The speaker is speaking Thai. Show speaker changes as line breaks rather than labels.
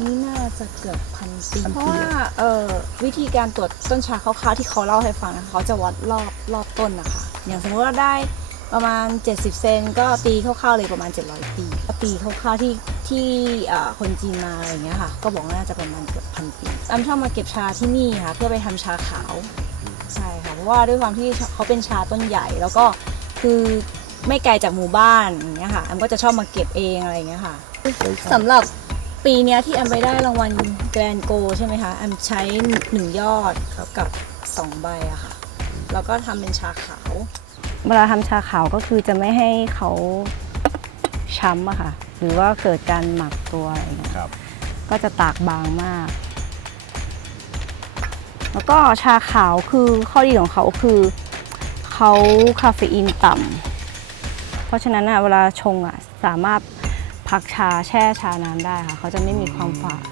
นี่น่าจะเกือบพันปี
พันปี
เพราะว่าเอ่อวิธีการตรวจต้นชาคร่าวๆที่เขาเล่าให้ฟังนะคะเขาจะวัดรอบรอบต้นนะคะ อย่างสมมติว่าได้ประมาณ 70 เซนก็ตีคร่าวๆเลยประมาณ 700 ปีก็ตีคร่าวๆที่ที่เอ่อคนจีนมาอะไรอย่างเงี้ยค่ะ ก็บอกว่าน่าจะประมาณเกือบพันปีอ้ำชอบมาเก็บชาที่นี่ค่ะ เพื่อไปทำชาขาวใช่ค่ะเพราะว่าด้วยความที่เขาเป็นชาต้นใหญ่แล้วก็คือไม่ไกลจากหมู่บ้านอย่างเงี้ยค่ะแอมก็จะชอบมาเก็บเองอะไรอย่างเงี้ยค่ะสำหรับ ปีเนี้ยที่แอมไปได้รางวัลแกรนโกใช่ไหมคะ แอมใช้หนึ่งยอดกับสองใบอะค่ะ แล้วก็ทำเป็นชาขาว เวลาทำชาขาวก็คือจะไม่ให้เขาช้ำอะค่ะ หรือว่าเกิดการหมักตัวอะไรอย่างเงี้ย
ครับ
ก็จะตากบางมาก แล้วก็ชาขาวคือข้อดีของเขาคือเขาคาเฟอีนต่ำเพราะฉะนั้นอะเวลาชงอะสามารถ พักชาแช่ชานานได้ค่ะ เขาจะไม่มีความฝาด